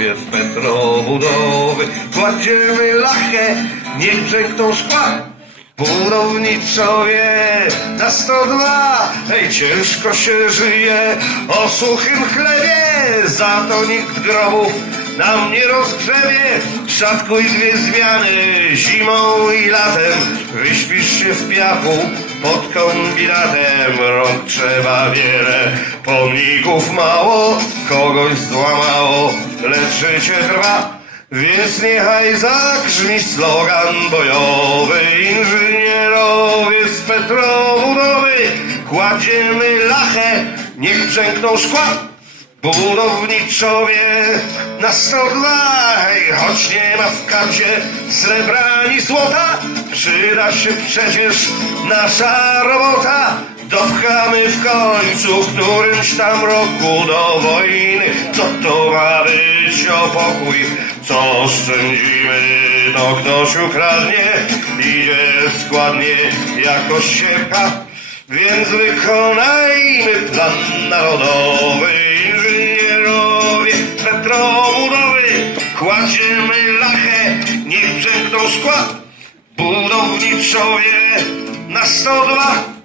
inżynierowie z petrobudowy. Kładziemy lachę, niech brzękną szkła. Budowniczowie na 102, hej, ciężko się żyje o suchym chlebie, za to nikt grobów nam nie rozgrzebie. Szatkuj dwie zmiany, zimą i latem, wyśpisz się w piachu pod kombinatem. Rąk trzeba wiele, pomników mało, kogoś złamało, lecz życie trwa. Więc niechaj zagrzmi slogan bojowy Inżynierowie z petrobudowy Kładziemy lachę, niech brzękną szkła Budowniczowie na 102 Hej, choć nie ma w karcie srebra ani złota Przyda się przecież nasza robota. Dopchamy w końcu w którymś tam roku do wojny. Co to ma być? O pokój, co oszczędzimy To ktoś ukradnie, idzie składnie, jakoś się pcha Więc wykonajmy plan narodowy Kładziemy lachę, niech brzękną szkła Budowniczowie na 102